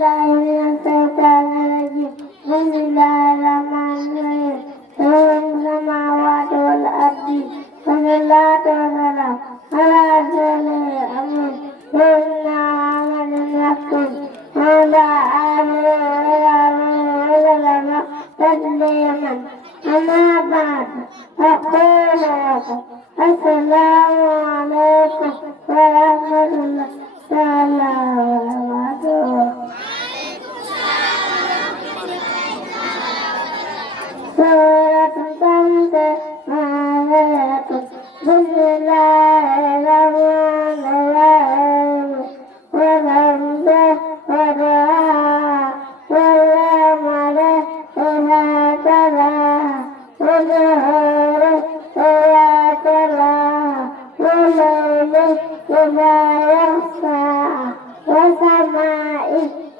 بالله من الشيطان الرجيم. بسم الله الرحمن الرحيم. له السماوات والأرض والصلاة والسلام على رسوله الأمين سيدنا محمد المكي وعلى آله وصحبه تسليما. أما بعد أقول لكم السلام عليكم ورحمة الله تعالى وبركاته. سورة الشمس مكية. بسم الله الرحمن الرحيم. والشمس وضحاها والقمر إذا تلاها والنهار إذا تلاها والليل إذا يغشاها والسماء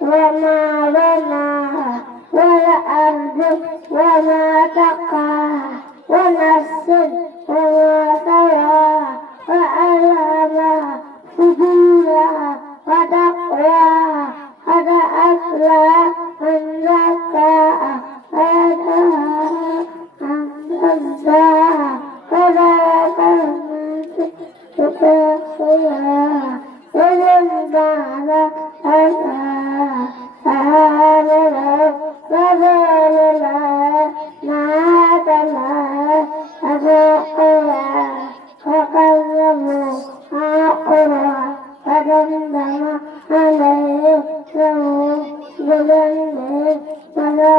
وما بناها والأرض وما طحاها ونفس وما سواها وألهمها فجورها وتقواها قد أفلح من زكاها وذكرها من دساها وذاك الموت تكفيها إذ بعد أساها فهذا فذل الله ما تلا أذوقها وكذبوا عقرها فدمدم عليه له بذنبه ولا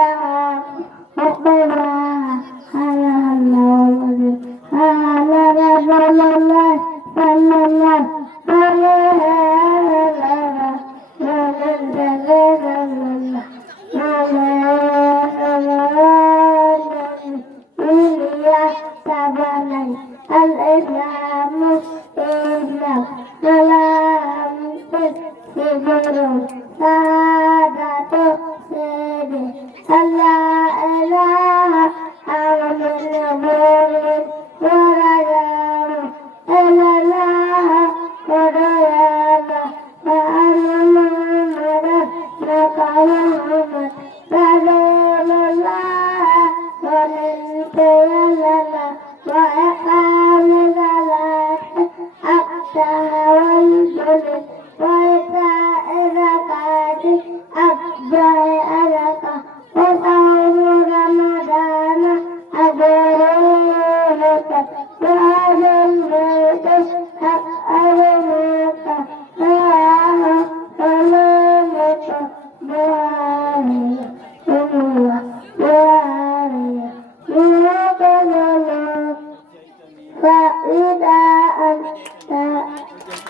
يخاف عقباها. على الله على رسول الله صلى الله عليه وسلم ومن تزيد الله الإسلام إسلام ولا أمسك سجر سعادة سيدي لا إله أولا نبول ورجال إلا الله وريانا فأن محمد نقل محمد رسول الله وننتهي لنا وإقام الصلاة حتى والجلد وإيتاء الزكاة أفضل صدقة وصوم رمضان أجر لك وهذا البيت أسأل منك رواه سلامة بوارية فإذا أنت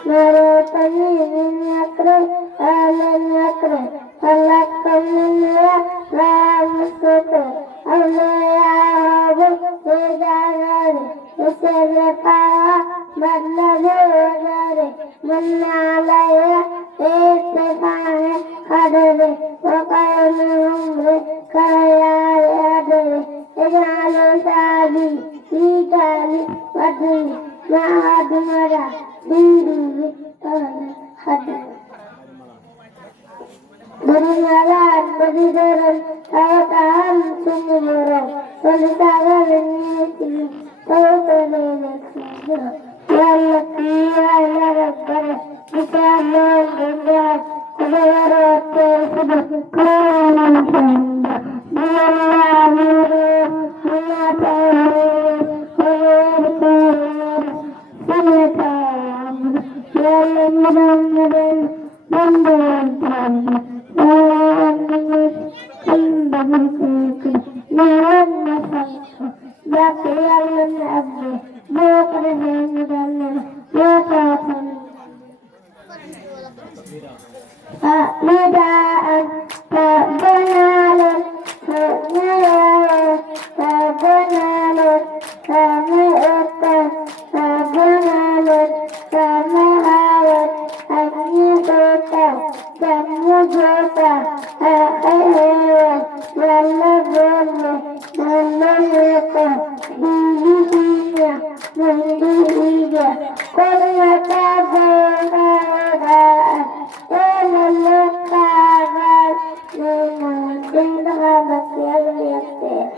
مرتني من يكره أهل يكره فلك منها لا مستطر أولي يعرض إذا ناري يسرقها من نذير من عليها اتفاق قدري وقوم عمري كريال أدري اجعلوا شعبي في تالي ودري ما أدمر ديني خدر برمالات بديدر توقعهم سنمرو ولساغا لنيتي توقعينك سنجر والتي على ربنا بسامة الجنجات كبيرة تيسد كوانا شهد بيالله ميرو ميا تاهير ويركور سنة عمر يالله مدمدن بندن تاهير ويركور كندم كيكر نيوان نسنسو باقي يالله نعبه بوكر زيندن يوتاكن فنداء فبنال فبنال فبنال فمئت فبنال فمهال أنيقت كمجت أخير واللبن واللبق بيدينا من بيدينا كل تبقى Ding dengan bagi yang